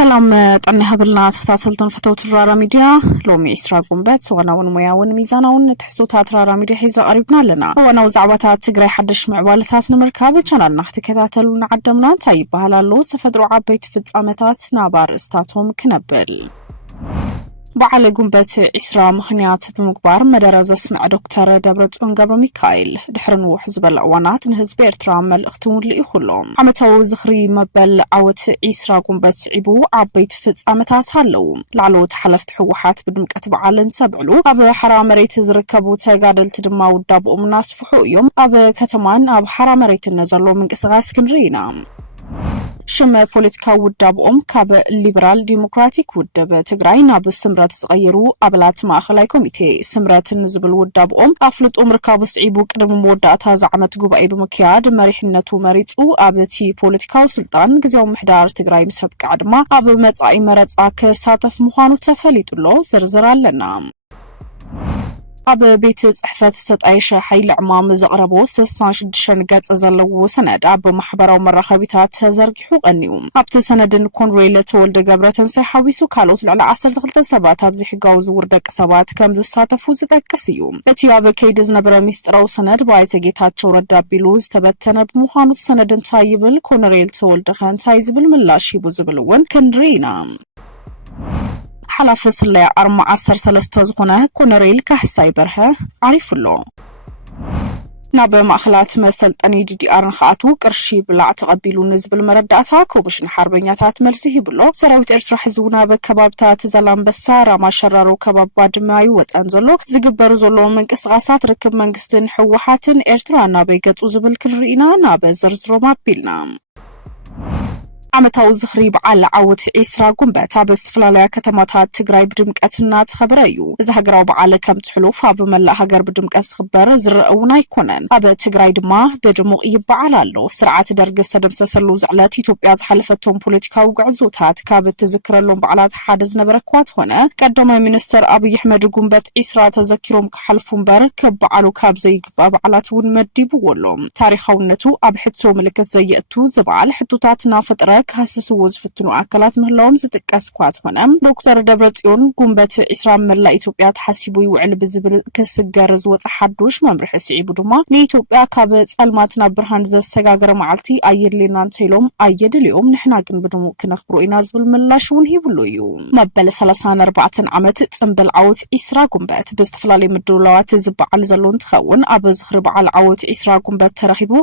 سلام طنها بالنا تحتاتلتن فتوت الرارا ميديا لومي إسراء قنبات وناون مياون ميزاناون تحسوتات رارا ميديا حيزا قريبنا لنا وناو زعباتات تقري حدش معوالتات نمركابة شانال نختكتاتلون عدمنا تايب بهلالو سفدرو عبيت فتزامتات نابار استاتهم كنبل بعلى قنبات إسراء مخنيات بمقبار مدرز اسمع دكتور دبرتون قبر ميكايل دحرنو حزب العوانات نهزب إرترام الأختمون اللي يخلون عمتو زخري مبل عوت إسراء قنبات عبو عبيت فتس عمتات هلو لعلو تحلفت حوحات بدمكة بعلن سبعلو أب حرام ريت زركبو تاقادل تدماو الدابو مناس فحو يوم أب كتمان أب حرام ريت النزرلو من كسغاس كنرينا شم بوليتيكا ودابهم كاب ليبرال ديمقراطيك ودب تجري ناب سمرات صغيرو قبلات ماخلاي كوميتي سمرات نزبل ودابهم أفلت ركاب صعيبو قدم مودعتها زعمت قبائي بمكياد مريحنتو مريتو أبتي بوليتيكا وسلطان جزيوم محدار تجري مسبك عدما أب متعي مرتعك ساتف مخانو تفليت له زرزر لنا أب بيت صحفة ستعيش حيل عمام زقربو سسانش دشنقات أزلو سند أب محبرة ومرخبيتات زرقحو قنيوم أبتو سندن كون ريلة تولد قبرة سيحاويسو كالوت لعلى 10 سبات أبزي حقاوز وردك سبات كمز ساتفو زتكسيوم أتيو أب كيدز نبرا ميستراو سند بايتاقيتات شورد بيلوز تبتن بمخانو سندن تايبل كون ريل تولد خان تايزبل ملاشي بوزبلون كنرينا حلف سلة 4 زخونه كونريل كحساي برها عارف له ناب مأخلات مسل أني دي أرن خاطو كرشي بلع تقبلو نزب المرداتها كوبشن حربينياتات ملسيه بلو سراويت إرترا حزونا بكبابتات زلان بسارة ما شررو كباب بادماي وتأنزلو زقبرو زلو من كسغاسات ركب منقستن حوحاتن إرترا نابي قطو زبل كرئينا ناب زرزرو ما بيلنا عمتو زخري بعل عوت إسراء قنبات باستفلاليا كتماتات تقراي بدمكاتنا تخبريو إذا هقراو بعل كم تحلوف هاب ملا هقر بدمكات تخبر زرقونا يكونن هاب تقراي دما بدمو يبعلالو سرعات درق السدم سسلو زعلات إثيوبيا زحلفتهم بوليتيكا وقعزوتات كابت تذكرلهم بعلات حادز نبركوات هنا قدما منستر أبي أحمد قنبات إسراء تذكرهم كحلفهم بر كبعلو كاب زي بعلات ونمدي بولهم تاريخونتو أبحثو ملكت زيئتو زبعل حتوتاتنا فترة كاسس وزفتنو أكلات مهلوم زتكاس كوات هنم دكتور دبرتيون قنبت إسراء ملا إثيوبيا تحسبو يوعل بزبل كسجارز وتحدوش ممرح سعيبو دما لإثيوبيا كابت سلماتنا برهان زا السجاجر معلتي أير لنا نتيلوم أيد اليوم نحنا كنبدو كنخبرو إناز بالملاش ونهيبلو يوم مبل 34 عمت تنبل عوت إسراء قنبت باستفلالي مدولات زبع على زلون تخون أبز خرب على عوت إسراء قنبت ترخيبو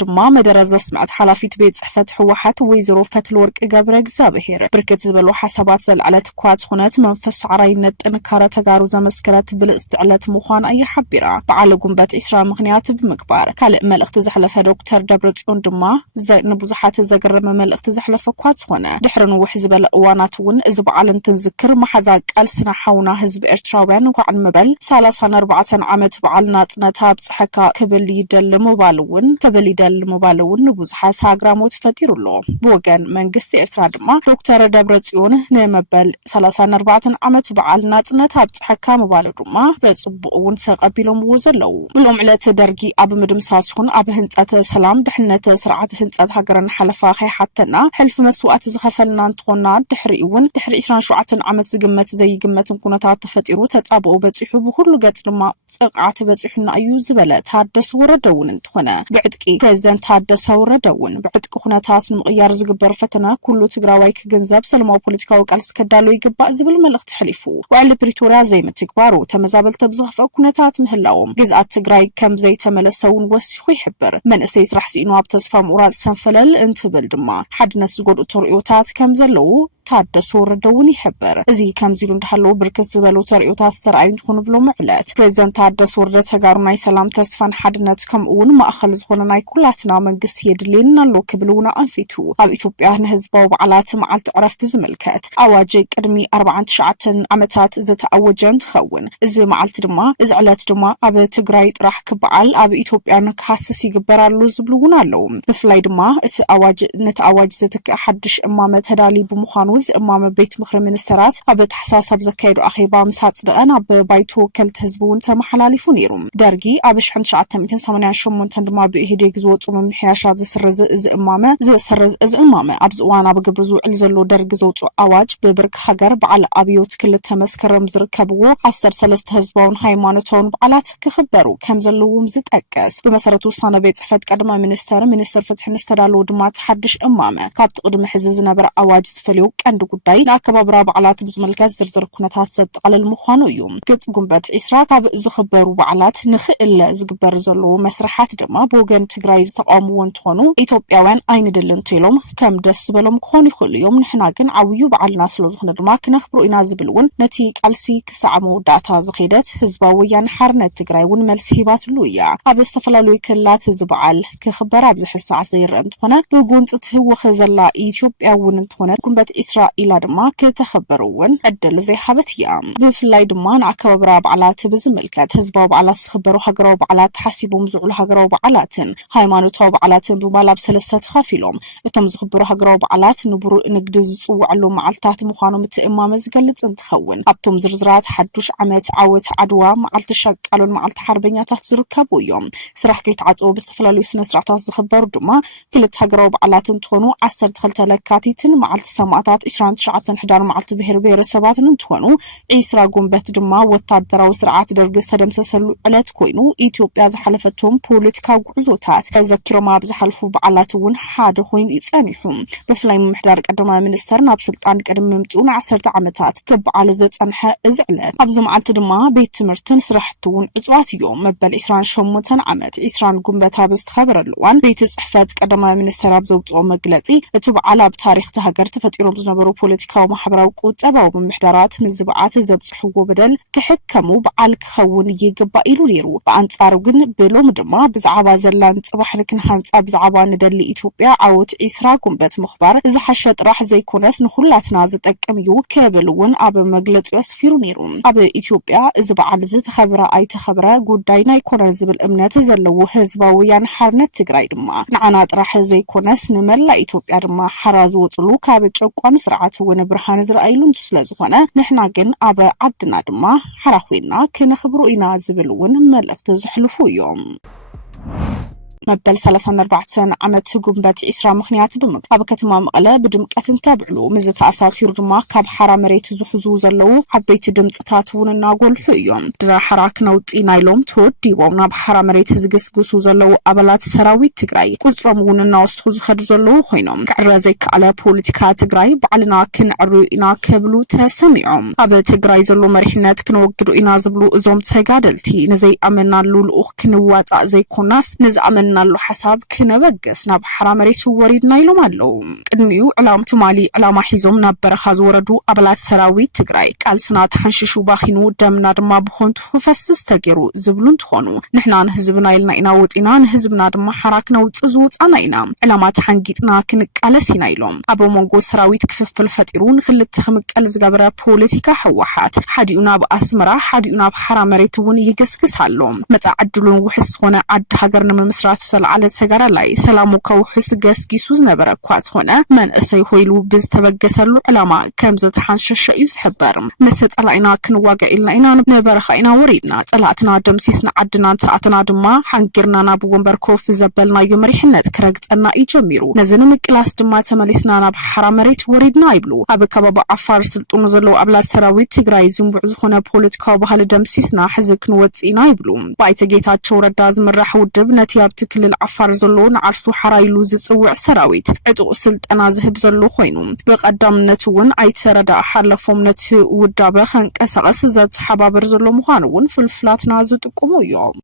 دما مدرز سمعت حلافيت بيت صحفة حوحات ويزرو فتل ورق قبر اكزابهير بركت زبلو حسابات زلعلت كوات خونت منفس عراينت انكارة تقارو زمسكرت بالاستعلت مخوان اي حبيرة بعال قنبات إسراء مغنيات بمكبار كالق ملقت زحلفة دكتور دبرتون دما نبوزحات زقرم ملقت زحلفة كوات خونة دحرن وحزب الأواناتون إزبعالن تنذكر محزاق ألسنا حونا هزب إرتراوان وعن مبل 34 عامت بعالنا تنتاب صحكا كبل يدل مبالون نبوزحات ساقراموت فتيرولو بوغن መንግስት ኤርትራ ድማ ዶክተር ደብረጽዮን ነመበል 34 ዓመት በዓል ናጽነት ኣብጽሐካ መባሉ ድማ በጽቡውን ተቀቢሎም ወዘለው ብሎም ዕለት ደርጊ ኣብ ምድምሳስ ኹን ኣብ ህንጸት ሰላም ድሕነት ስርዓት ህንጸት ሃገርን ሓለፋ ኸይሓተና ሕልፍ መስዋዕት ዝኸፈልና እንትኾና ድሕሪውን ድሕሪ 27 ዓመት ዝግመት ዘይግመትን ኩነታት ተፈጢሩ ተጻብኡ በጽሑ ብሁሉ ገጽ ድማ ጽቃዓት በጽሑና እዩ ዝበለ ታደሰ ወረደውን እንትኾነ ብዕጥቂ ፕሬዝዳንት ታደሰ ወረደውን ብዕጥቂ ኩነታት ንምቕያር ዝግበር ፈተና ኩሉ ትግራዋይ ክገንዘብ ሰላማዊ ፖለቲካዊ ቃልስ ከዳሎ ይግባእ ዝብል መልእኽቲ ሕሊፉ ወዕሊ ፕሪቶሪያ ዘይምትግባሩ ተመዛበልተ ብዝኽፈ ኩነታት ምህላዎም ግዝኣት ትግራይ ከም ዘይተመለሰውን ወሲኹ ይሕብር መንእሰይ ስራሕ ሲኑ ኣብ ተስፋ ምቑራጽ ሰንፈለል እንትብል ድማ ሓድነት ዝጎድኡ ተርእዮታት ከም ዘለው ታደሰ ወረደውን ይሕበር እዚ ከምዚሉ እንዳሃለው ብርክት ዝበሉ ተርእዮታት ዝተርኣዩ እንትኾኑ ብሎ ምዕለት ፕሬዝዳንት ታደሰ ወረደ ተጋሩ ናይ ሰላም ተስፋን ሓድነት ከምኡውን ማእኸል ዝኾነ ናይ ኩላትና መንግስቲ የድልየና ኣሎ ክብሉና አንፊቱ ኣብ ኢትዮጵያ ንህዝባዊ በዓላት መዓልቲ ዕረፍቲ ዝምልከት ኣዋጅ ቅድሚ 49 ዓመታት ዝተኣወጀ እንትኸውን እዚ መዓልቲ ድማ እዚ ዕለት ድማ ኣብ ትግራይ ጥራሕ ክበዓል ኣብ ኢትዮጵያ ንክሓስስ ይግበራሉ ዝብሉውን ኣለው ብፍላይ ድማ እቲ ኣዋጅ ነቲ ኣዋጅ ዝትክእ ሓድሽ እማመ ተዳሊ ብምዃኑ እማመ ቤት ምክሪ ሚኒስተራት ኣብ ተሓሳሳብ ዘካየዱ ኣኼባ ምስ ኣጽደቐን ኣብ ባይቶ ወከልቲ ህዝቢ እውን ተመሓላሊፉ ነይሩ ደርጊ ኣብ 1988 ድማ ብኢህዴግ ዝወፁ ምምሕያሻት ዝስርዝ እዚ እማመ ኣብዚ እዋን ኣብ ግብሪ ዝውዕል ዘሎ ደርጊ ዘውፅኦ ኣዋጅ ብብርኪ ሃገር በዓል ኣብዮት 2 መስከረም ዝርከብዎ 13 ህዝባውን ሃይማኖታውን በዓላት ክኽበሩ ከም ዘለዎም ዝጠቀስ ብመሰረቱ ውሳነ ቤት ጽሕፈት ቀዳማይ ሚኒስተር ፍትሕን ዝተዳለወ ድማ ሓድሽ እማመ ካብቲ ቅድሚ ሕዚ ዝነበረ ኣዋጅ ዝፈልዩ ቀንዲ ጉዳይ ንኣከባብራ በዓላት ብዝመልከት ዝርዝር ኩነታት ዘጠቃልል ምዃኑ እዩ ገጽ ጉንበት 20 ካብ ዝኽበሩ በዓላት ንኽእለ ዝግበር ዘሎ መስራሓት ድማ ብወገን ትግራይ ዝተቃውምዎ እንትኾኑ ኢትዮጵያውያን ኣይንድልን ኢሎም ከም ደስ ዝበሎም ክኾኑ ይኽእሉ እዮም ንሕና ግን ዓብዩ በዓልና ስለዝኾነ ድማ ክነኽብሩ ኢና ዝብልውን ነቲ ቃልሲ ክሳዕ መወዳእታ ዝኸይደት ህዝባዊ ወያነ ሓርነት ትግራይ እውን መልሲ ሂባትሉ እያ ኣብ ዝተፈላለዩ ክልላት እዚ በዓል ክኽበር ኣብ ዝሕሳዕ ዘይርአ እንትኾነ ብጎንፂ ትህወኸ ዘላ ኢትዮጵያ እውን እንትኾነ ጉንበት እስራኤል ድማ ከተኸበሩ እውን ዕድል ዘይሃበት እያ ብፍላይ ድማ ንኣከባብራ በዓላት ብዝምልከት ህዝባዊ በዓላት ዝኽበሩ ሃገራዊ በዓላት ሓሲቦም ዝውዕሉ ሃገራዊ በዓላትን ሃይማኖታዊ በዓላትን ብማል ኣብ 3 ተኸፊሎም እቶም ዝኽበሩ ሃገራዊ በዓላት ንቡሩእ ንግዲ ዝጽውዕሉ መዓልታት ምዃኖም እትእማመ ዝገልጽ እንትኸውን ኣብቶም ዝርዝራት ሓዱሽ ዓመት ዓወት ዓድዋ መዓልቲ ሸቃሎን መዓልቲ ሓርበኛታት ዝርከቡ እዮም ስራሕ ከይተዓጽው ብዝተፈላለዩ ስነ ስርዓታት ዝኽበሩ ድማ ክልተ ሃገራዊ በዓላት እንትኾኑ 12 ለካቲትን መዓልቲ ሰማዕታት 29 ሕዳር መዓልቲ ብሄር ብሄረሰባትን እንትኾኑ 20 ጉንበት ድማ ወታደራዊ ስርዓት ደርጊ ዝተደምሰሰሉ ዕለት ኮይኑ ኢትዮጵያ ዝሓለፈቶም ፖለቲካዊ ጉዕዞታት ተዘኪሮም ኣብ ዝሓልፉ በዓላት እውን ሓደ ኮይኑ ይጸኒሑ ብፍላይ ምምሕዳር ቀዳማይ ሚኒስተር ናብ ስልጣን ቅድሚ ምምጽኡ 10 ዓመታት ከበዓል ዘጸንሐ እዚ ዕለት ኣብዚ መዓልቲ ድማ ቤት ትምህርትን ስራሕቲ እውን ዕጽዋት እዮም መበል 28 ዓመት 20 ጉንበት ኣብ ዝተኸበረሉ እዋን ቤት ጽሕፈት ቀዳማይ ሚኒስተር ኣብ ዘውጽኦ መግለጺ እቲ በዓል ኣብ ታሪኽ ሃገር ተፈጢሮም ዝነበሩ ፖለቲካዊ ማሕበራዊ ቁጠባዊ ምምሕዳራት ምዝባዓት ዘብጽሕዎ በደል ክሕከሙ በዓል ክኸውን ይግባእ ኢሉ ነይሩ በአንጻሩ ግን ብሎም ድማ ብዛዕባ ዘላን ጽባሕ ክንሃንጻ ብዛዕባ ንደሊ ኢትዮጵያ ዓወት 20 ጉንበት ምኽባር ዝሓሸ ጥራሕ ዘይኮነስ ንኹላትና ዝጠቅም እዩ ከብል እውን ኣብ መግለጹ ኣስፊሩ ነይሩ ኣብ ኢትዮጵያ እዚ በዓል ዝተኸበረ ኣይተኸበረ ጉዳይ ናይ ኮነ ዝብል እምነት ዘለዎ ህዝባዊ ወያነ ሓርነት ትግራይ ድማ ንዓና ጥራሕ ዘይኮነስ ንመላ ኢትዮጵያ ድማ ሓራ ዝወጽሉ ካብ ጨቋን ስርዓት እውን ብርሃን ዝረኣይሉ ስለዝኾነ ንሕና ግን ኣብ ዓድና ድማ ሓራ ኮይና ክነኽብሩ ኢና ዝብል እውን መልእኽቲ ዘሕልፉ እዮም መበል 34 ዓመት ጉንበት 20 ምኽንያት ኣብ ከተማ መቐለ ብድምቀት እንተብዕሉ ምዝተኣሳሲሩ ድማ ካብ ሓራ መሬት ዝሕዙ ዘለው ዓበይቲ ድምጽታት እውን እናጎልሑ እዮም ድራሓራ ክነውጪና ኢሎም ተወዲቦም ናብ ሓራ መሬት ዝግስግሱ ዘለው ኣባላት ሰራዊት ትግራይ ቁጽሮም እውን እናወስኹ ዝኸዱ ዘለው ኮይኖም ክዕረ ዘይከኣለ ፖለቲካ ትግራይ በዓልና ክንዕሩ ኢና ክብሉ ተሰሚዖም ኣብ ትግራይ ዘሎ መሪሕነት ክንወግዱ ኢና ዝብሉ እዞም ተጋደልቲ ንዘይኣመናሉ ልኡኽ ክንዋጻእ ዘይኮናስ ንዝኣመና ናሉ ሓሳብ ክነበገስ ናብ ሓራ መሬት ወሪድና ኢሎም ኣለው ቅድሚኡ ዕላም ትማሊ ዕላማ ሒዞም ናብ በረኻ ዝወረዱ ኣባላት ሰራዊት ትግራይ ቃልስና ተሓንሽሹ ባኺኑ ደምና ድማ ብኾንቱ ክፈስስ ተገይሩ ዝብሉ እንትኾኑ ንሕና ንህዝብና ኢልና ኢና ወጢና ንህዝብና ድማ ሓራ ክነውፅእ ዝውፃና ኢና ዕላማ ተሓንጊጥና ክንቃለስ ኢና ኢሎም ኣብ መንጎ ሰራዊት ክፍፍል ፈጢሩ ንክልተ ክምቀል ዝገበረ ፖለቲካ ህወሓት ሓዲኡ ናብ ኣስመራ ሓዲኡ ናብ ሓራ መሬት እውን ይገስግስ ኣሎ መጻ ዕድሉን ውሕስ ዝኾነ ዓዲ ሃገር ንምስራት ሰልዓለ ተጋራላይ ሰላሙ ከውሕስ ገስጊሱ ዝነበረ እኳ ዝኾነ መንእሰይ ሆይሉ ብዝተበገሰሉ ዕላማ ከም ዝተሓንሸሸ እዩ ዝሕበር ምስ ጸላኢና ክንዋጋ ኢልና ኢና ነበረኻ ኢና ወሪድና ጸላእትና ደምሲስና ዓድና ተኣትና ድማ ሓንጊርና ናብ ወንበር ኮፍ ዘበልናዮ መሪሕነት ክረግጸና ይጀሚሩ ነዚ ንምቅላስ ድማ ተመሊስና ናብ ሓራ መሬት ወሪድና ይብሉ ኣብ ከባቢ ዓፋር ስልጡን ዘለው ኣባላት ሰራዊት ትግራይ ዝምቡዕ ዝኾነ ፖለቲካዊ ባህሊ ደምሲስና ሕዚ ክንወጽእ ኢና ይብሉ ባይተ ጌታቸው ረዳ ዝምራሕ ውድብ ነቲ ኣብቲ ክልል ዓፋር ዘሎ ንዓርሱ ሓራይሉ ዝጽውዕ ሰራዊት ዕጡቕ ስልጠና ዝህብ ዘሎ ኮይኑ ብቐዳምነት እውን ኣይተረዳ ሓለፎም ነቲ ውዳበ ከንቀሳቐስ ዘተሓባበር ዘሎ ምዃኑ እውን ፍልፍላትና ዝጥቅሙ እዮም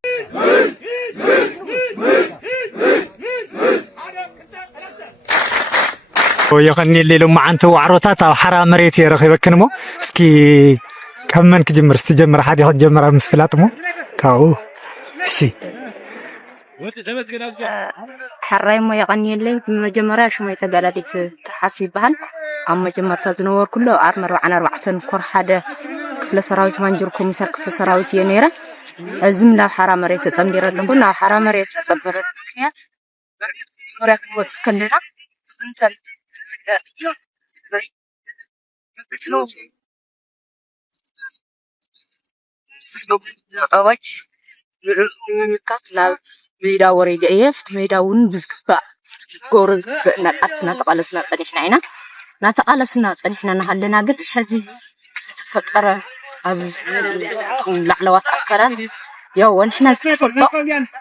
يغني اللي لما عنده وعروتات أو حرا مريت يرخيبك نمو اسكي كمان كجمر استجمر حد ياخد جمر مسفلات مو كاو سي حراي ما يغني اللي مجمرة شو ما يتقالدي تحاسبهن أما جمرة زنور كله أرمر وعنا 4 كور حدا كفل سراويت مانجركم يسار كفل سراويت ينيرة أزم لا حرام مريت تصمير لهم لا حرام مريت تصمير الحياة مريت وتكلنا أنت كتلو سلوك أوج كاتلا ميدا وريد إيفت ميدا ون بزكفا كورز نقصنا تقلصنا صديحنا هنا نتقلصنا صديحنا نحلنا قد حزي ستفكر أب لعلوات أكران يو ونحنا كيفرطو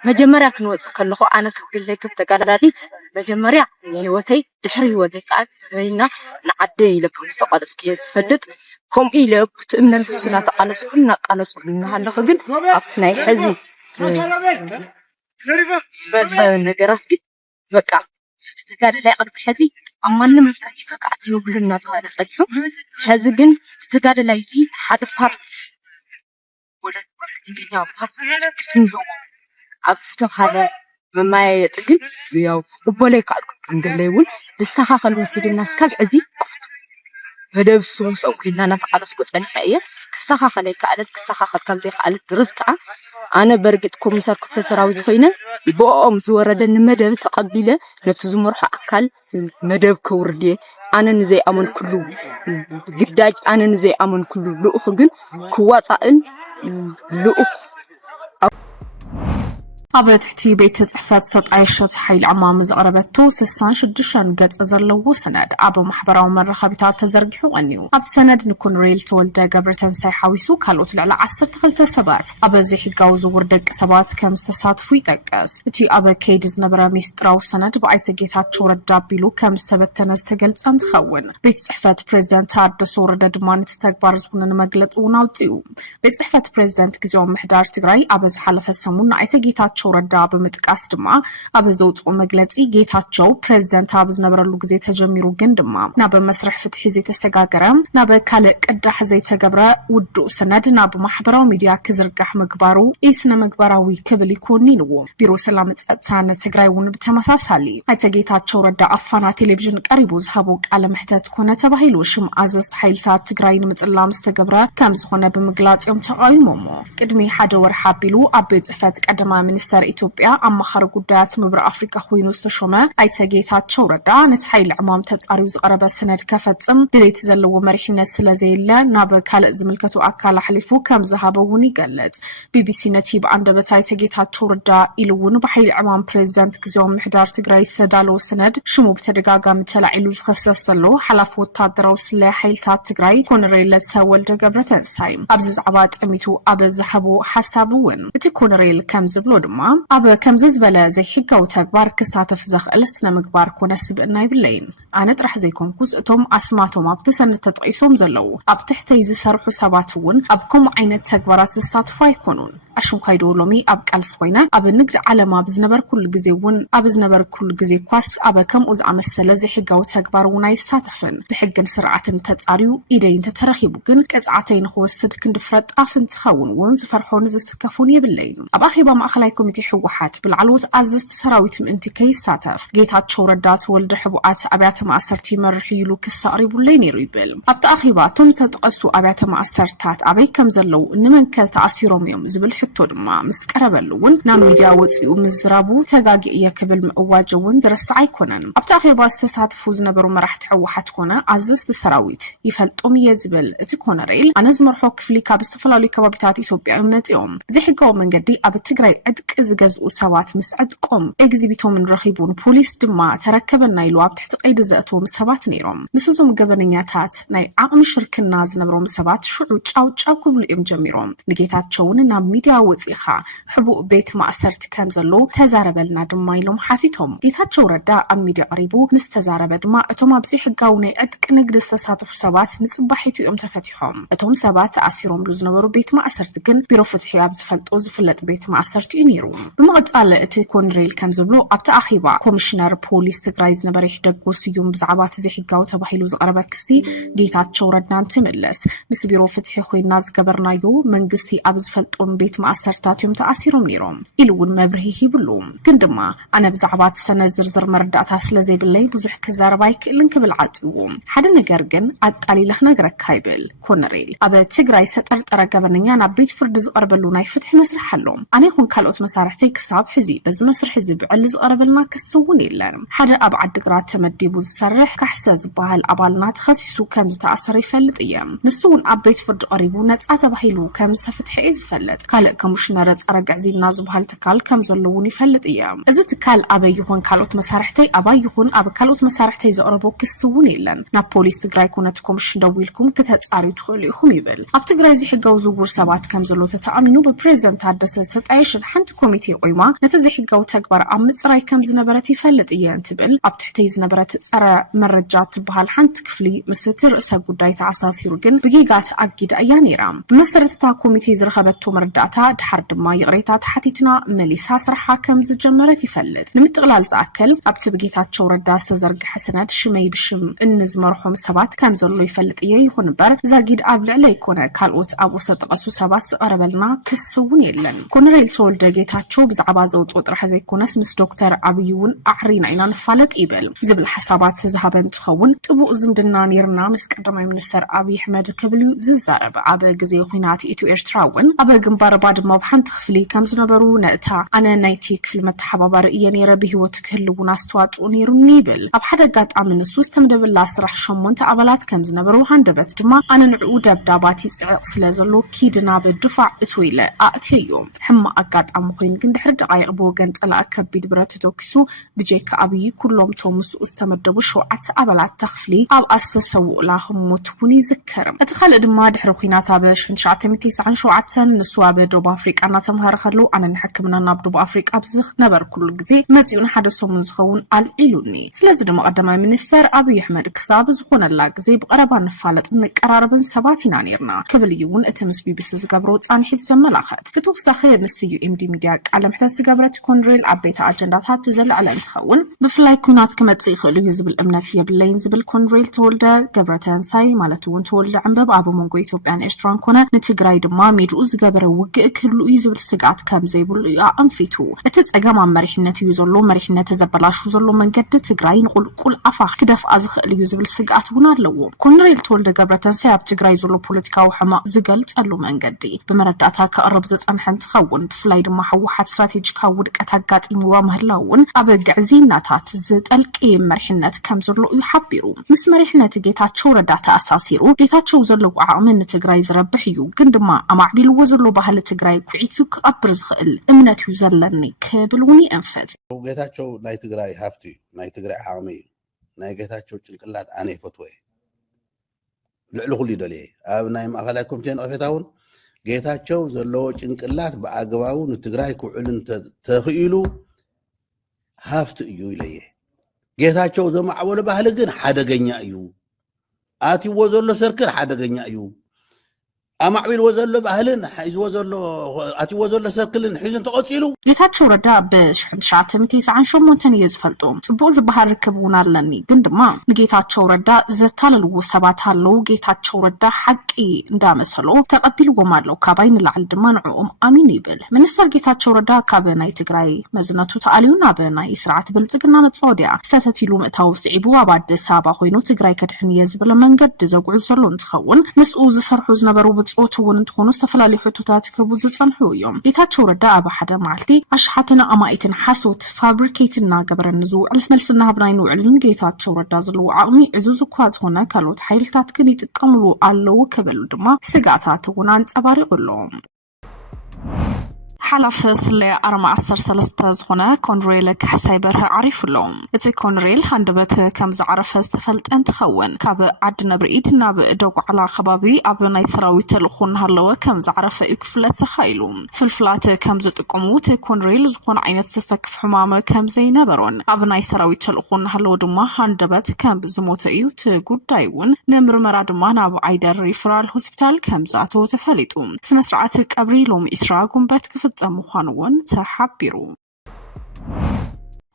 مجمريا كنوص كلخو أنا كبقل لك بتقالاديت مجمريا هيوتي دحري هيوتي قاعد هينا نعدي لك مستقلس كي تفدد كم إلى بتأمن السنة تقلص كلنا قلص كلنا هلا خدن أفتنا حزي نجرت بقى تقال لا قد حزي أما لما فتحك قاعد يقول لنا هذا صدق حزي جن تقال لا يجي حد بارت ولا تجينا بارت كتنجو أبستو هذا ما يتقل بياو وبولي كالكم قليون لستخاخ المسيد الناس كالعزي هذا الصوص أو كنا نتعرس قط الحقيقة كستخاخ ليك عدد كستخاخ كالذي قالت رزقة أنا برجتكم صار كفر سراوي خينا بقوم زورد المدى تقبله نتزمر حقل المدى كوردي أنا نزي أمن كله جداج أنا نزي أمن كله لؤخن كواتن لؤخ أبد تحتي بيت صحفات سطعيشت حيل عمام زقربتو 66 قط زلو سند أبو محبراو مرخبيتات تزرجحو أنيو أبد سند نكون ريل تولد قبرتن سايحاويسو كالوت لعلا 10 سبات أبد زي حقاوزو وردق سبات كم استساتفو يتقاس تي أبد كيدز نبرا ميستراو سند بعيت جيتات شورد دابيلو كم استبتن استقلت أنتخون بيت صحفات بريزيدنت تادس ورد دمان تتكبار زخونن مقلت وناوتيو بيت صحفات بريزيدنت كزيوم محدار تقراي أبد حالف السمون عيت جيتات وردا بمتقاس دما اب زوطو مغلصي ጌታቸው ፕሬዝዳንት አብዝ ነበረሉ ግዜ ተጀሚሩ ግን ድማ ናብ መስርሕ ፍትሒ ዘይ ተሰጋገረም ናብ ካለ ቅዳሕ ዘይ ተገብረ ውዱ ሰነድ ናብ ማህበራዊ ሚዲያ ክዝርጋሕ ምግባሩ ኢስነ ምግባራዊ ክብል ይኮኒ ነው ቢሮ ሰላም ጸጥታን ትግራይ ውን በተመሳሳሊ አተ ጌታቸው ረዳ አፋና ቴሌቪዥን ቀሪቡ ዝሃቡ ቃለ መህተት ኮነ ተባሂሉ ሽም አዘዝት ኃይልታት ትግራይን ምጽላም ዝተገብረ ከም ዝኾነ በመግላጽዮም ተቃይሞሞ ቅድሚ ሓደ ወርሓ ቢሉ አበይ ጽፈት ቀደማ ሚኒስተር ኢትዮጵያ አማኻር ጉዳያት ምብራ አፍሪካ ኮይኑ ዝተሾመ አይተ ጌታቸው ረዳ ነቲ ኃይል ዕማም ተጻሪው ዝቀረበ ሰነድ ከፈጽም ድሌት ዘለዎ መሪሕነት ስለዘይለ ናብ ካልእ ዝምልከቱ አካል አሕሊፉ ከም ዝሃበውን ይገለጽ ቢቢሲ ነቲ በአንደበት አይተ ጌታቸው ረዳ ኢሉውን በኃይል ዕማም ፕሬዝዳንት ግዜው ምሕዳር ትግራይ ሰዳለው ሰነድ ሽሙ በተደጋጋሚ ተላዒሉ ዝኸሰሰሎ ሓላፍ ወታደራዊ ስለያ ኃይልታት ትግራይ ኮሎኔል ተወልደ ገብረተንሳይ ኣብዚ ዛዕባ ጥሚቱ ኣብ ዝሃቦ ሓሳብውን እቲ ኮሎኔል ከም ዝብሎ ድማ أب كم زبالة زي حكا وتكبار كساتف زخ ألسنا مكبار كونسب إناي بالليل أنا ترح زيكم كوزتهم أسماتهم أبتسن التطعيسهم زلو أب تحت يزسر حساباتون أبكم عين التكبارات الساتفا يكونون أشو كايدو لومي أب كالسوينة أب نقد على ما بزنبر كل جزيون أبزنبر كل جزي كواس أب كم أوز عمسلة زي حكا وتكبار وناي ساتفن بحجن سرعة تتعريو إيدين تترخيبوكن كتعتين خو الصدق ندفرت أفن تخون ونز فرحون زسكفون يبالليل أب أخي بام أخلايكم حوحات بالعلوت أزست سراويت من تكي ساتف جيتات شوردات ولد حبوات أبيات مأسرتي مرحيلو كساري بوليني ريبل أبت أخيباتون تتقصوا أبيات مأسرتات أبي كم زلو إنمن كتأثيرهم يوم زبل حتو دما مسكربلون نام ميديا وطيو مزرابو تقاقي يكبل مقواجون زرسعي كونن أبت أخيبات تساتفوز نبرو مرحت حوحات كونا أزست سراويت يفلتوم يزبل تكون ريل أنا زمرحو كفليكا بستفلالي كبابتات إثيوبيا أمت يوم زي حقاو من قدي أبت تقرأي عدك زجزء سوات مسعدكم إجزبيتهم من رخيبون بوليس دما تركبنا يلواب تحت قيد زأتهم سبات نيرهم نسوزهم قبنياتات ناي عقم شرك الناز نبرهم سبات شعوج أو كبل إم جميرهم نجيتات شوننا ميديا وثيخة حبوق بيت ما أسرت كان زلو تزاربلنا دما يلوم حاتيتهم جيتات شو ردا أم ميديا قريبو نستزارب دما أتوم بزي حقاوني عدك نقد الساسات سبات نصبحيتو يوم تفتحهم أتوم سبات تأثيرهم لوز نبرو بيت ما أسرت كن بيرو فتحي أبز فلت أوز فلت بيت ما أسرت ينيرو نيرو بمقطال اتي كونريل كم زبلو ابتا اخيبا كوميشنر بوليس تግራይ ዝነበረ ይሕደጎ ስዩም ብዛዕባ ተዘይሕጋዊ ተባሂሉ ዝቀረበ ክሲ ጌታቸው ረዳን ትምለስ ምስ ቢሮ ፍትሒ ኮይና ዝገበርናዮ መንግስቲ ኣብ ዝፈልጦም ቤት ማእሰርታት እዮም ተኣሲሮም ነይሮም ኢሉውን መብርሂ ይብሉ ግን ድማ ኣነ ብዛዕባ ተሰነድ ዝርዝር መረዳእታ ስለዘይብለይ ብዙሕ ክዛረባ ይክእልን ክብል ዓጥዩ ሓደ ነገር ግን ኣጣሊለኽ ነግረካ ይብል ኮነሬል ኣብ ትግራይ ዝተጠርጠረ ገበነኛ ናብ ቤት ፍርዲ ዝቀርበሉ ናይ ፍትሒ መስርሕ ኣሎ ኣነ ይኹን ካልኦት መሳርሕተይ ክሳብ ሕዚ በዚ መስርሕ እዚ ብዕሊ ዝቀረበልና ክስውን የለን ሓደ ኣብ ዓዲግራት ተመዲቡ ዝሰርሕ ካሕሰ ዝበሃል ኣባልና ተኸሲሱ ከም ዝተኣሰረ ይፈልጥ እየ ንሱውን ኣብ ቤት ፍርዲ ቀሪቡ ነፃ ተባሂሉ ከም ዝተፍትሐ ዝፈልጥ ካልእ ኮሚሽነር ፀረ ግዕዚልና ዝበሃል ትካል ከም ዘለውን ይፈልጥ እየ እዚ ትካል ኣበይ ይኹን ካልኦት መሳርሕተይ ኣባይ ይኹን ኣብ ካልኦት መሳርሕተይ ዘቕርቦ ክስውን የለን ናብ ፖሊስ ትግራይ ኩነት ኮሚሽን ደዊልኩም ክትፃርዩ ትኽእሉ ኢኹም ይብል ኣብ ትግራይ ዝሕጋው ዝውውር ሰባት ከም ዘሎ ተኣሚኑ ብፕሬዝደንት ታደሰ ተጣየሽት ሓንቲ ኮሚቴ ቆይማ ነቲ ዝሕጋው ተግባር ኣብ ምፅራይ ከም ዝነበረት ይፈልጥ እየ እንትብል ኣብ ትሕተይ ዝነበረት ፀረ መረጃ ትበሃል ሓንቲ ክፍሊ ምስቲ ርእሰ ጉዳይ ተኣሳሲሩ ግን ብጌጋት ኣጊዳ እያ ነይራ ብመሰረተታ ኮሚቴ ዝረኸበቶ መረዳእታ ድሓር ድማ ይቕሬታት ሓቲትና መሊሳ ስራሓ ከም ዝጀመረት ይፈልጥ ንምጥቕላል ዝኣከል ኣብቲ ብጌታቸው ረዳ ዝተዘርግሐ ሰነድ ሽመይ ብሽም እንዝመርሖም ሰባት ከም ዘሎ ይፈልጥ እየ ይኹን እምበር እዛ ጊድ ኣብ ልዕሊ ኣይኮነ ካልኦት ኣብኡ ዝተጠቐሱ ሰባት ዝቐረበልና ክስውን የለን ኮነሬል ተወልደ ጌታቸው ብዛዕባ ዘውፅኦ ጥራሕ ዘይኮነስ ምስ ዶክተር ኣብይ እውን ኣዕሪና ኢና ንፋለጥ ይብል ዝብል ሓሳባት ዝሃበ እንትኸውን ጥቡቕ ዝምድና ነርና ምስ ቀዳማይ ሚኒስተር ኣብይ ኣሕመድ ክብል ዝዛረብ ኣብ ግዜ ኩናት ኢትዮ ኤርትራ እውን ኣብ ግንባር ባድማ ብሓንቲ ክፍሊ ከም ዝነበሩ ነእታ ኣነ ናይቲ ክፍሊ መተሓባባሪ እየ ነይረ ብሂወት ክህልውን ኣስተዋፅኦ ነይሩኒ ይብል ኣብ ሓደ ኣጋጣሚ ንሱ ዝተመደበላ ስራሕ 8 ኣባላት ከም ዝነበሩ ሃንደበት ድማ ኣነ ንዕኡ ደብዳባት ይፅዕቕ ስለ ዘሎ ኪድና ብድፋዕ እትወይለ ኣእትዮ ሕማቅ ኣጋጣሚ ኮይኑ ግን ድሕሪ ደቃይቕ ብወገን ፀላእ ከቢድ ብረት ተተኪሱ ብጀካ ኣብይ ኩሎም ቶም ምስኡ ዝተመደቡ 7 ኣባላት ተኽፍሊ ኣብ ኣሰሰውኡላ ክሞት እውን ይዝከር እቲ ካልእ ድማ ድሕሪ ኩናት ኣብ 1997 ንሱ ኣብ ደቡብ ኣፍሪቃ እናተምሃረ ከሎ ኣነ ንሕክምና ናብ ደቡብ ኣፍሪቃ ብዝነበርኩሉ ግዜ መፂኡ ንሓደ ሰሙን ዝኸውን ኣልዒሉኒ ስለዚ ድማ ቀዳማይ ሚኒስተር ኣብይ ኣሕመድ ክሳብ ዝኾነላ ግዜ ብቀረባ ንፋለጥ ንቀራረብን ሰባት ኢና ነርና ክብል እውን እቲ ምስ ቢቢሲ ዝገብሮ ፃንሒት ዘመላኽት ብተወሳኺ ምስ ዩኤምዲ ሚድያ ቃለ መሕተት ዝገበረት ኮንሬል ዓበይቲ ኣጀንዳታት ዘለዓለ እንትኸውን ብፍላይ ኩናት ክመፅእ ይኽእል እዩ ዝብል እምነት የብለይን ዝብል ኮንሬል ተወልደ ገብረተንሳይ ማለት እውን ተወልደ ዕንበብ ኣብ መንጎ ኢትዮጵያን ኤርትራን ኮነ ንትግራይ ድማ ሚድኡ ዝገበረ ውግእ ክህሉ እዩ ዝብል ስጋት ከም ዘይብሉ እዩ ኣንፊቱ እቲ ፀገም ኣብ መሪሕነት እዩ ዘሎ መሪሕነት ዘበላሹ ዘሎ መንገዲ ትግራይ ንቁልቁል ኣፋኽ ክደፍኣ ዝኽእል እዩ ዝብል ስጋት እውን ኣለዎ ኮንሬል ተወልደ ገብረተንሳይ ኣብ ትግራይ ዘሎ ፖለቲካዊ ሕማቅ ዝገልጸሉ መንገዲ ብመረዳእታ ከቕርብ ዝፀንሐ እንትኸውን ብፍላይ ድማ ሕወሓት ስትራቴጂካዊ ውድቀት ኣጋጢምዋ ምህላው እውን ኣብ ግዕዜናታት ዝጠልቂ መሪሕነት ከም ዘሎ እዩ ሓቢሩ ምስ መሪሕነት ጌታቸው ረዳ ተኣሳሲሩ ጌታቸው ዘለዎ ዓቕሚ ንትግራይ ዝረብሕ እዩ ግን ድማ ኣማዕቢልዎ ዘሎ ባህሊ ትግራይ ኩዒቱ ክቐብር ዝኽእል እምነት እዩ ዘለኒ ክብል እውን ይንፈት ጌታቸው ናይ ትግራይ ሃፍቲ ናይ ትግራይ ዓቕሚ እዩ ናይ ጌታቸው ጭንቅላት ኣነ ይፈትወ ልዕሊ ኩሉ ይደልየ ኣብ ናይ ማእኸላይ ኮሚቴ ነቐፌታ እውን ጌታቸው ዘለዎ ጭንቅላት ብኣግባቡ ንትግራይ ክውዕልን ተኽኢሉ ሃፍቲ እዩ ይለየ ጌታቸው ዘማዕበሎ ባህሊ ግን ሓደገኛ እዩ ኣትይዎ ዘሎ ሰርክል ሓደገኛ እዩ ኣማዕቢልዎ ዘሎ ባህልን ሒዝዎ ዘሎ ኣትይዎ ዘሎ ሰርክልን ሒዙን ተቐፂሉ ጌታቸው ረዳ ብ1998 እዩ ዝፈልጦ ጽቡቕ ዝበሃል ርክብ እውን ኣለኒ ግን ድማ ንጌታቸው ረዳ ዘታለልዎ ሰባት ኣለዉ ጌታቸው ረዳ ሓቂ እንዳመሰሎ ተቐቢልዎም ኣለዉ ካባይ ንላዕሊ ድማ ንዕኦም ኣሚን ይብል ሚኒስተር ጌታቸው ረዳ ካብ ናይ ትግራይ መዝነቱ ተኣልዩ ናብ ናይ ስርዓት ብልጽግና መጻወድያ ዝተተቲሉ ምእታው ስዒቡ ኣብ ኣዲስ ኣበባ ኮይኑ ትግራይ ከድሕንየ ዝብል መንገዲ ዘጉዕዞ ዘሎ እንትኸውን ምስኡ ዝሰርሑ ዝነበሩ ጾቱ እውን እንትኾኑ ዝተፈላለዩ ሕቶታት ክቡ ዝጸንሑ እዮም ጌታቸው ረዳ ኣብ ሓደ መዓልቲ ኣሽሓትና ኣማኢትን ሓሶት ፋብሪኬትና ገበረን ዝውዕል መልስና ሃብናይ ንውዕልን ጌታቸው ረዳ ዘለዎ ዓቕሚ ዕዙዝ እኳ ዝኾነ ካልኦት ሓይልታት ግን ይጥቀምሉ ኣለዉ ክበሉ ድማ ስጋታት እውን አንጸባሪቑሎም حلف سلي 43 ዝኾነ ኮንሬል ካሕሳይ በርሀ ዓሪፉሎም እቲ ኮንሬል ሃንደበት ከም ዝዓረፈ ዝተፈልጠ እንትኸውን ካብ ዓዲ ነብርኢድ ናብ ደጓዕላ ከባቢ ኣብ ናይ ሰራዊት ተልእኾ እናሃለወ ከም ዝዓረፈ እዩ ክፍለጥ ተኻኢሉ ፍልፍላት ከም ዝጥቀሙ እቲ ኮንሬል ዝኾነ ዓይነት ዝተሰክፍ ሕማም ከም ዘይነበሮን ኣብ ናይ ሰራዊት ተልእኾ እናሃለወ ድማ ሃንደበት ከም ዝሞተ እዩ እቲ ጉዳይ እውን ንምርመራ ድማ ናብ ዓይደር ሪፈራል ሆስፒታል ከም ዝኣተወ ተፈሊጡ ስነ ስርዓት ቀብሪ ሎሚ 20 ጉንበት ክፍት ዝፍጸም ምዃኑን ተሓቢሩ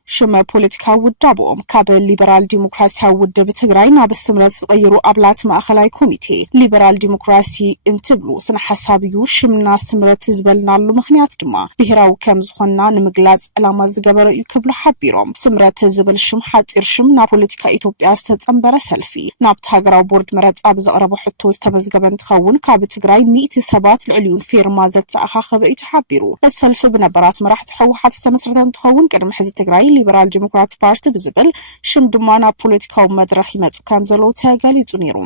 شما بوليتيكا ودابوم كابل ليبرال ديمقراطيا ودب تግራይ ናብ ስምረት ዝቀይሩ አብላት ማእከላይ ኮሚቴ ሊበራል ዲሞክራሲ እንትብሉ ስነ ሐሳብዩ ሽምና ስምረት ዝበልናሉ ምክንያት ድማ ብሄራዊ ከም ዝኾና ንምግላጽ ዕላማ ዝገበረ እዩ ክብሉ ሓቢሮም ስምረት ዝብል ሽም ሓጺር ሽም ናብ ፖለቲካ ኢትዮጵያ ዝተጸምበረ ሰልፊ ናብ ሃገራዊ ቦርድ መረጻ ብዘቕረበ ሕቶ ዝተመዝገበ እንትኸውን ካብ ትግራይ 100 ሰባት ልዕሊውን ፊርማ ዘተኣኻኸበ እዩ ሓቢሩ እቲ ሰልፊ ብነበራት መራሕቲ ሕወሓት ዝተመስረተ እንትኸውን ቅድሚ ሕዚ ትግራይ ሊበራል ዲሞክራቲክ ፓርቲ ብዝብል ሽም ድማ ናብ ፖለቲካዊ መድረኽ ይመጹ ከም ዘለው ተገሊጹ ነይሩ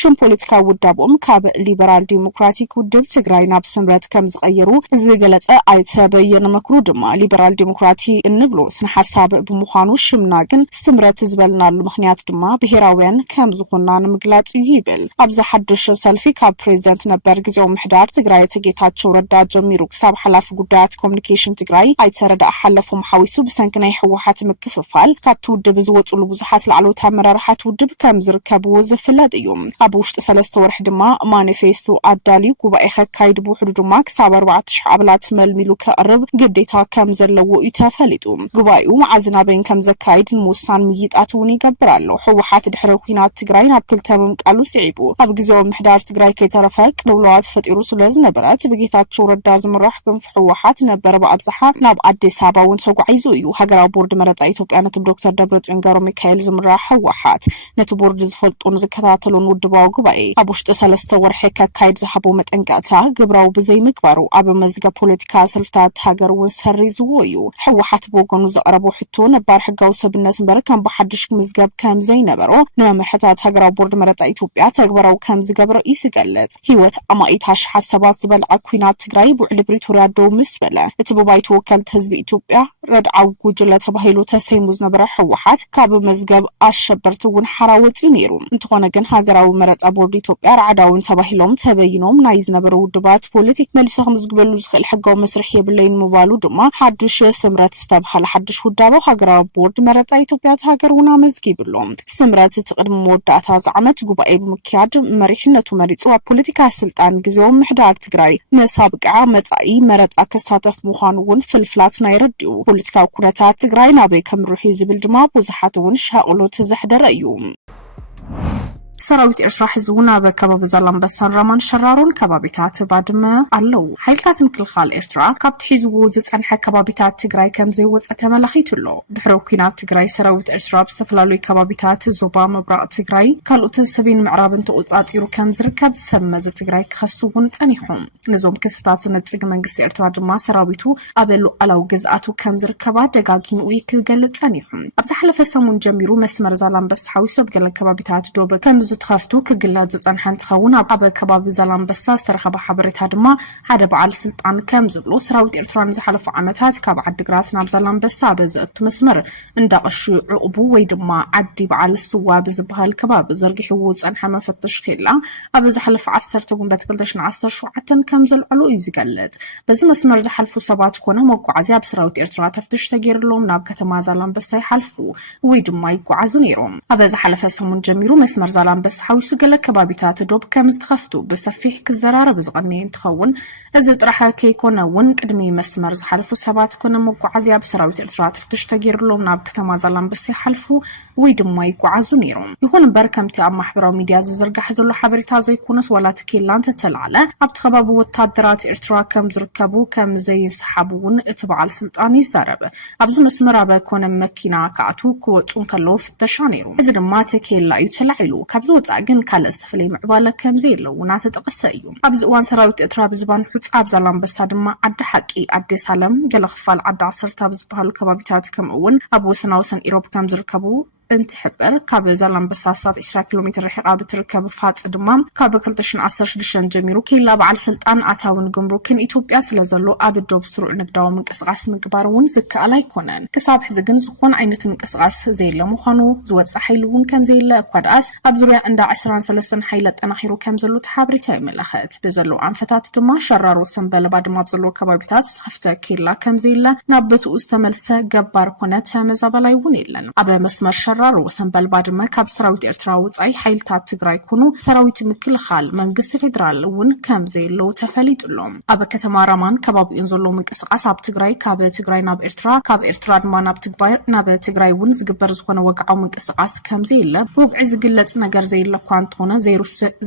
ሽም ፖለቲካዊ ውዳቦም ካብ ሊበራል ዲሞክራቲክ ውድብ ትግራይ ናብ ስምረት ከም ዝቀየሩ ዝገለጸ ኣይተበየነ መክሩ ድማ ሊበራል ዲሞክራቲ እንብሎ ስነ ሐሳብ ብምዃኑ ሽምና ግን ስምረት ዝበልናሉ ምክንያት ድማ ብሄራውያን ከም ዝኾና ንምግላጽ ይብል ኣብዛ ሓድሽ ሰልፊ ካብ ፕሬዝዳንት ነበር ግዚያዊ ምሕዳር ትግራይ ተጌታቸው ረዳ ጀሚሩ ክሳብ ሓላፊ ጉዳያት ኮሙኒኬሽን ትግራይ ኣይተረዳ ሓለፎም ሓዊሱ ብሰንክናይ ሕወሓት ምክፍፋል ካብቲ ውድብ ዝወጹሉ ብዙሓት ላዕለዎት ኣመራርሓት ውድብ ከም ዝርከብዎ ዝፍለጥ እዩ ኣብ ውሽጢ 3 ወርሒ ድማ ማኒፌስቶ ኣዳልዩ ጉባኤ ከካይድ ብውሕዱ ድማ ክሳብ 4000 ኣባላት መልሚሉ ከቅርብ ግዴታ ከም ዘለዎ እዩ ተፈሊጡ ጉባኤኡ መዓዝናበይን ከም ዘካይድ ንውሳን ምይጣት እውን ይገብር ኣሎ ሕወሓት ድሕረ ኩናት ትግራይ ናብ ክልተ ምምቃሉ ስዒቡ ኣብ ግዚያዊ ምሕዳር ትግራይ ከይተረፈ ቅልውላዋት ፈጢሩ ስለዝነበረት ብጌታቸው ረዳ ዝምራሕ ክንፍ ሕወሓት ነበር ብኣብዝሓ ናብ ኣዲስ ኣበባ እውን ተጓዒዙ እዩ ሃገራዊ ቦርድ መረጻ ኢትዮጵያ ነቲ ዶክተር ደብረጽዮን ገብረ ሚካኤል ዝምራሕ ሕወሓት ነቲ ቦርድ ዝፈልጡን ዝከታተሉን ውድባዊ ጉባኤ ኣብ ውሽጢ 3 ወርሒ ከካይድ ዝሃቦ መጠንቀቕታ ግብራዊ ብዘይምግባሩ ኣብ መዝገብ ፖለቲካ ሰልፍታት ሃገር እውን ሰሪዝዎ እዩ ሕወሓት ብወገኑ ዘቕረቦ ሕቶ ነባር ሕጋዊ ሰብነት እምበር ከም ብሓድሽ ምዝገብ ከም ዘይነበሮ ንመምርሕታት ሃገራዊ ቦርድ መረጻ ኢትዮጵያ ተግባራዊ ከም ዝገብረ እዩ ዝገልጽ ህይወት ኣማኢት ኣሽሓት ሰባት ዝበልዓ ኩናት ትግራይ ብውዕሊ ፕሪቶሪያ ደው ምስ በለ እቲ ብባይቱ ወከልቲ ህዝቢ ኢትዮጵያ ረድዓዊ ጉጅለ ተባሂሉ ተሰይሙ ዝነበረ ሕወሓት ካብ መዝገብ ኣሸበርቲ እውን ሓራወጽ ነይሩ እንትኾነ ግን ሃገራዊ መረጻ ቦርድ ኢትዮጵያ ረዓዳውን ተባሂሎም ተበይኖም ናይ ዝነበሩ ውድባት ፖለቲክ መልሰኹም ዝግበሉ ዝኽእል ሕጋዊ መስርሕ የብለይን ምባሉ ድማ ሓድሽ ስምረት ዝተባሃለ ሓድሽ ውዳቦ ሃገራዊ ቦርድ መረጻ ኢትዮጵያ ተሃገሩና መዝጊብሎም ስምረት ትቅድም መወዳእታ ዝዓመት ጉባኤ ብምክያድ መሪሕነቱ መሪጹ ኣብ ፖለቲካ ስልጣን ግዚያዊ ምሕዳር ትግራይ መሳብቅዓ መጻኢ መረጻ ከሳተፍ ምዃኑ እውን ፍልፍላት ናይ ረድኡ ፖለቲካዊ ኩነታት ትግራይ ናበይ ከምርሑ ዝብል ድማ ብዙሓት እውን ሻቅሎት ዘሕደረ እዩ ሰራዊት ኤርትራ ሕዝቡን ኣብ ከባቢ ዛላምበሳን ራማን ሸራሮን ከባቢታት ባድመ ኣለው ሓይልታት ምክልኻል ኤርትራ ካብቲ ሒዝዎ ዝጸንሐ ከባቢታት ትግራይ ከም ዘይወፀ ተመላኺቱሎ ድሕሪ ኩናት ትግራይ ሰራዊት ኤርትራ ብዝተፈላለዩ ከባቢታት ዞባ ምብራቕ ትግራይ ካልኦት ሰሜን ምዕራብን ተቆጻጺሩ ከም ዝርከብ ሰመዘ ትግራይ ክኸስውን ጸኒሖም ነዞም ክስታት ነጽግ መንግስቲ ኤርትራ ድማ ሰራዊቱ ኣብ ሉዓላዊ ግዝኣቱ ከም ዝርከባ ደጋጊሙ ክገልጽ ጸኒሖም ኣብ ዝሓለፈ ሰሙን ጀሚሩ መስመር ዛላምበሳ ሓዊሱ ኣብ ገለ ከባቢታት ዶብ ከም ዝትኸፍቱ ክግለጽ ዝጸንሐ እንትኸውን ኣብ ከባቢ ዛላምበሳ ዝተረኸበ ሓበሬታ ድማ ሓደ በዓል ስልጣን ከም ዝብሎ ሰራዊት ኤርትራ ንዝሓለፉ ዓመታት ካብ ዓዲግራት ናብ ዛላምበሳ በዘእቱ መስመር እንዳቐሹ ዕቁቡ ወይ ድማ ዓዲ በዓል ስዋ ብዝበሃል ከባቢ ዘርጊሕዎ ዝጸንሐ መፈተሽ ኬላ ኣብ ዝሓለፈ 10 ጉንበት 2017 ከም ዘልዕሉ እዩ ዝገልጽ በዚ መስመር ዝሓልፉ ሰባት ኮነ መጓዓዝያ ኣብ ሰራዊት ኤርትራ ተፍትሽ ተገይርሎም ናብ ከተማ ዛላምበሳ ይሓልፉ ወይ ድማ ይጓዓዙ ነይሮም ኣብ ዝሓለፈ ሰሙን ጀሚሩ መስመር ዛላምበሳ ሓዊሱ ገለ ከባቢታት ዶብ ከም ዝተኸፍቱ ብሰፊሕ ክዘራረብ ዝቐንየ እንትኸውን እዚ ጥራሕ ከይኮነ እውን ቅድሚ መስመር ዝሓልፉ ሰባት ኮነ መጓዓዝያ ኣብ ሰራዊት ኤርትራ ተፍትሽ ተገይርሎም ናብ ከተማ ዛላምበሳ ይሓልፉ ወይ ድማ ይጓዓዙ ነይሮም ይኹን እምበር ከምቲ ኣብ ማሕበራዊ ሚድያ ዝዝርጋሕ ዘሎ ሓበሬታ ዘይኮነስ ዋላ ትኬላ እንተተላዕለ ኣብቲ ከባቢ ወታደራት ኤርትራ ከም ዝርከቡ ከም ዘይሰሓቡ እውን እቲ በዓል ስልጣን ይዛረብ ኣብዚ መስመር ኣብ ኮነ መኪና ከኣቱ ክወፁ ከለዉ ፍተሻ ነይሩ እዚ ድማ ትኬላ እዩ ተላዒሉ ካብዚ ወጻእ ግን ካልእ ዝተፈለየ ምዕባለ ከም ዘየለው እናተጠቐሰ እዩ ኣብዚ እዋን ሰራዊት ኤርትራ ብዝባን ሕፃ ኣብ ዛላምበሳ ድማ ዓዲ ሓቂ ኣዲስ ኣለም ገለ ክፋል ዓዲ 10 ኣብ ዝበሃሉ ከባቢታት ከምኡ እውን ኣብ ወሰና ወሰን ኢሮብ ከም ዝርከቡ እንትሕበር ካብ ዛላምበሳ 20 ኪሎ ሜትር ርሒቃ ብትርከብ ፋጽ ድማ ካብ 2016 ጀሚሩ ኬላ በዓል ስልጣን ኣታውን ጉምሩክን ኢትዮጵያ ስለዘሎ ኣብ ዶብ ስሩዕ ንግዳዊ ምንቅስቃስ ምግባር እውን ዝከኣል ኣይኮነን ክሳብ ሕዚ ግን ዝኾነ ዓይነት ምንቅስቃስ ዘየለ ምዃኑ ዝወፅእ ሓይሊ እውን ከም ዘየለ እኳ ደኣስ ኣብ ዙርያ እንዳ 23 ሓይሊ ኣጠናኺሩ ከም ዘሎ ተሓበሬታ ይመለኸት ብዘለዉ ኣንፈታት ድማ ሸራሮ ሰንበለባ ድማ ብዘለዉ ከባቢታት ዝተኸፍተ ኬላ ከም ዘየለ ናብ በትኡ ዝተመልሰ ገባር ኮነ ተመዛበላይ እውን የለን ኣብ መስመር ምክርራር ወሰንበል ባድመ ካብ ሰራዊት ኤርትራ ወጻይ ሓይልታት ትግራይ ኮኑ ሰራዊት ምክልኻል መንግስቲ ፌደራል እውን ከም ዘይለው ተፈሊጡሎም ኣብ ከተማ ራማን ከባቢኡን ዘሎ ምንቅስቃስ ኣብ ትግራይ ካብ ትግራይ ናብ ኤርትራ ካብ ኤርትራ ድማ ናብ ትግባር ናብ ትግራይ እውን ዝግበር ዝኾነ ወግዓዊ ምንቅስቃስ ከም ዘይለ ብውግዒ ዝግለጽ ነገር ዘይለ እኳ እንተኾነ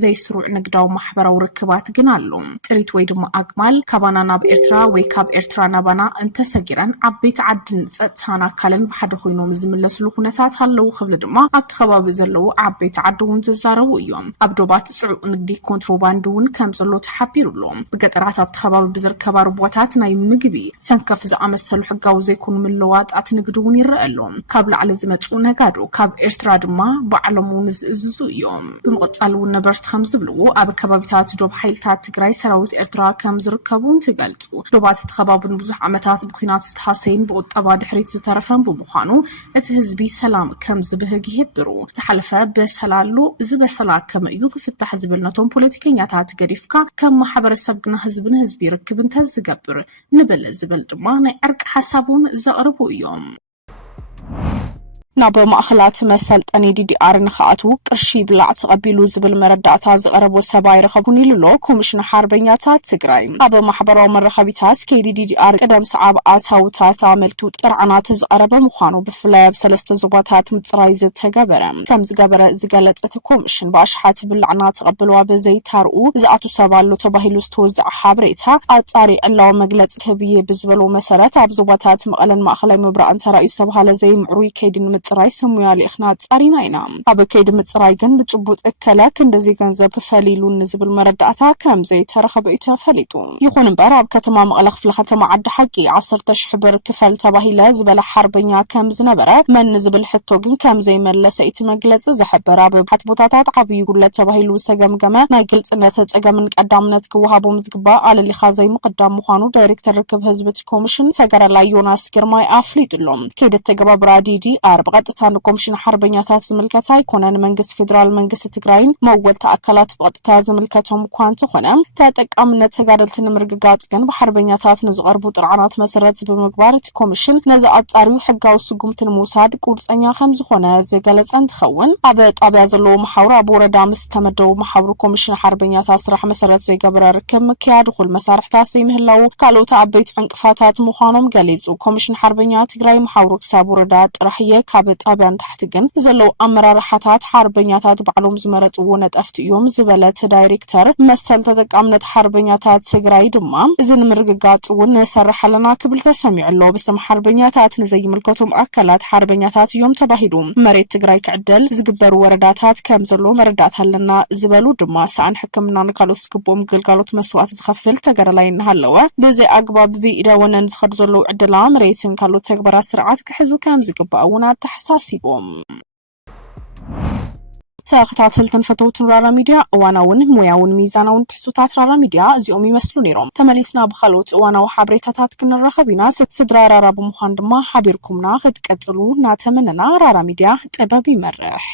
ዘይስሩዕ ንግዳዊ ማሕበራዊ ርክባት ግን ኣሎ ጥሪት ወይ ድማ ኣግማል ካባና ናብ ኤርትራ ወይ ካብ ኤርትራ ናባና እንተሰጊረን ዓበይቲ ዓድን ጸጥታን ኣካልን ብሓደ ኮይኖም ዝምለስሉ ኩነታት ኣለው ክብል ድማ ኣብቲ ከባቢ ዘለው ዓበይቲ ዓዲ እውን ዝዛረቡ እዮም ኣብ ዶባት ጽዑቕ ንግዲ ኮንትሮባንድ እውን ከም ዘሎ ተሓቢሩሎም ብገጠራት ኣብቲ ከባቢ ብዝርከባ ሩቦታት ናይ ምግቢ ሰንከፍ ዝኣመሰሉ ሕጋዊ ዘይኮኑ ምልውዋጣት ንግዲ እውን ይረአሎም ካብ ላዕሊ ዝመጹ ነጋዶ ካብ ኤርትራ ድማ ባዕሎም እውን ዝእዝዙ እዮም ብምቕጻል እውን ነበርቲ ከም ዝብልዎ ኣብ ከባቢታት ዶብ ሓይልታት ትግራይ ሰራዊት ኤርትራ ከም ዝርከቡ ትገልጹ ዶባት ተኸባብን ብዙሕ ዓመታት ብኩናት ዝተሃሰይን ብቁጠባ ድሕሪት ዝተረፈን ብምዃኑ እቲ ህዝቢ ሰላም ከም ዝብህግ ይሕብሩ ዝሓለፈ በሰላሉ ዝበሰላ ከም እዩ ክፍታሕ ዝብልነቶም ፖለቲከኛታት ገዲፍካ ከም ማሕበረሰብ ግና ህዝብን ህዝቢ ርክብን ተዝገብር ንበለ ዝብል ድማ ናይ ዕርቂ ሓሳቡን ዘቕርቡ እዮም ናብ ማእኸላት መሰልጠኒ ዲዲአር ንኽኣትዉ ቅርሺ ብላዕ ተቐቢሉ ዝብል መረዳእታ ዝቐረቦ ሰብኣይ ረኸቡን ኢሉሎ ኮሚሽን ሓርበኛታት ትግራይ ኣብ ማሕበራዊ መራኸቢታት ከይዲ ዲዲአር ቀደም ሰዓብ ኣታውታት ኣመልቱ ጥርዓናት ዝቐረበ ምዃኑ ብፍላይ ኣብ ሰለስተ ዞባታት ምፅራይ ዝተገበረ ከም ዝገበረ ዝገለጸት ኮሚሽን ብኣሽሓት ብላዕና ተቐብለዋ በዘይታርኡ ዝኣቱ ሰብ ኣሎ ተባሂሉ ዝተወዝዐ ሓበሬታ ኣጻሪ ዕላዊ መግለፂ ህብዬ ብዝበሎ መሰረት ኣብ ዞባታት መቐለን ማእኸላይ ምብራእን ተራእዩ ዝተባሃለ ዘይምዕሩይ ከይዲ ምጽራይ ሰሙያ ሊእኽና ጻሪና ኢና ኣብ ከይዲ ምጽራይ ግን ብጭቡጥ እከለ ክንደዚ ገንዘብ ክፈሊሉ ንዝብል መረዳእታ ከም ዘይተረኸበ እዩ ተፈሊጡ ይኹን እምበር ኣብ ከተማ መቐለ ክፍለ ከተማ ዓዲ ሓቂ 10,000 ብር ክፈል ተባሂለ ዝበለ ሓርበኛ ከም ዝነበረ መን ዝብል ሕቶ ግን ከም ዘይመለሰ እቲ መግለፂ ዝሕብር ኣብ ብዙሓት ቦታታት ዓብዪ ጉድለት ተባሂሉ ዝተገምገመ ናይ ግልጽነት ፀገምን ቀዳምነት ክወሃቦም ዝግባእ ኣለሊኻ ዘይምቕዳም ምዃኑ ዳይሬክተር ርክብ ህዝቢ ኮሚሽን ሰገረላይ ዮናስ ግርማይ ኣፍሊጡሎም ከይዲ ተገባብራ ዲዲአር በቀጥታ ኮሚሽን ሓርበኛታት ዝምልከታ ኣይኮነን መንግስት ፌደራል መንግስት ትግራይን መወልታ ኣካላት በቀጥታ ዝምልከቶም እኳ እንተኾነ ተጠቃምነት ተጋደልቲ ንምርግጋጽ ግን ብሓርበኛታት ንዝቐርቡ ጥርዓናት መሰረት ብምግባር እቲ ኮሚሽን ነዚ ኣጻሪው ሕጋዊ ስጉምትን ምውሳድ ቁርፀኛ ከም ዝኾነ ዝገለጸ እንትኸውን ኣብ ጣብያ ዘለዎ ማሕበሩ ኣብ ወረዳ ምስ ተመደቡ ማሕበሩ ኮሚሽን ሓርበኛታት ስራሕ መሰረት ዘይገበረ ርክብ ምክያድ ኩል መሳርሕታት ዘይምህላው ካልኦት ዓበይቲ ዕንቅፋታት ምዃኖም ገሊጹ ኮሚሽን ሓርበኛ ትግራይ ማሕበሩ ክሳብ ወረዳ ጥራሕየ ካብ ጣብያን ታሕቲ ግን ዘለው ኣመራርሓታት ሓርበኛታት ባዕሎም ዝመረጽዎ ነጠፍቲ እዮም ዝበለት ዳይሬክተር መሰል ተጠቃምነት ሓርበኛታት ትግራይ ድማ እዚ ንምርግጋጽ እውን ሰርሐለና ክብል ተሰሚዑ ኣሎ ብስም ሓርበኛታት ንዘይምልከቶም ኣካላት ሓርበኛታት እዮም ተባሂሉ መሬት ትግራይ ክዕደል ዝግበሩ ወረዳታት ከም ዘሎ መረዳእታ ኣለና ዝበሉ ድማ ሰኣን ሕክምናን ካልኦት ዝግብኦም ግልጋሎት መስዋዕት ዝኸፍል ተገረላይ እናሃለወ ብዘይ ኣግባብ ብኢደወነን ዝኸድ ዘሎ ዕድላ መሬትን ካልኦት ተግባራት ስርዓት ክሕዙ ከም ዝግባእ እውን ተሓሳሲቦም ተኸታተልትን ፈተውትን ራራ ሚድያ እዋናውን ሞያውን ሚዛናውን ትሕሱታት ራራ ሚድያ እዚኦም ይመስሉ ነይሮም ተመሊስና ብኻልኦት እዋናዊ ሓበሬታታት ክንራኸብ ኢና ስድራ ራራ ብምዃን ድማ ሓቢርኩምና ክትቀጽሉ እናተመነና ራራ ሚድያ ጥበብ ይመርሕ